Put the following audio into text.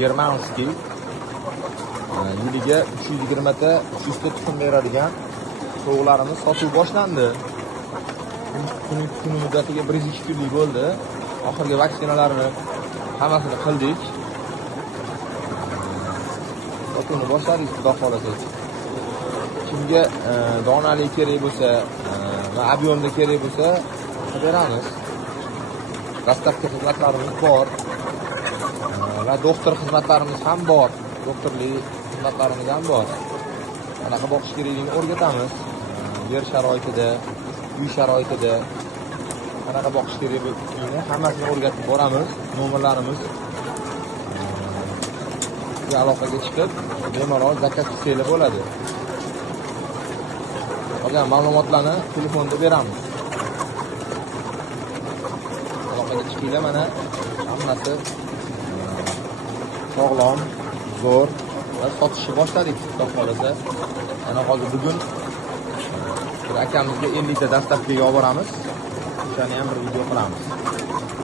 germanskiy yiliga 320 ta 300 ta tuxum beradigan tovuqlarimiz sotuv boshlandi. Kun muddatiga 102 kunlik bo'ldi. Oxirgi vaksinalarni hammasini qildik. Sotuvni boshladik, xudo xolasa. Kimga donali kerak bo'lsa va ob'yomda kerak bo'lsa beramiz. Dastavka xizmatlarimiz bor va doktor xizmatlarimiz ham bor. Doktorlik xizmatlarimiz ham bor. Qanaqa boqish kerakligini o'rgatamiz. Yer sharoitida, uy sharoitida qanaqa boqish kerakligini hammasini o'rgatib boramiz. Nomerlarimiz aloqaga chiqib, bemalol zakaz qilsanglar bo'ladi. Qolgan ma'lumotlarni telefonda beramiz. Aloqaga chiqinglar, mana hammasi sog'lom, zo'r va sotishni boshladik, xudo xolasa. Mana hozir bugun bir akamizga 50 ta dastavkaga olib boramiz. O'shani ham bir video qilamiz.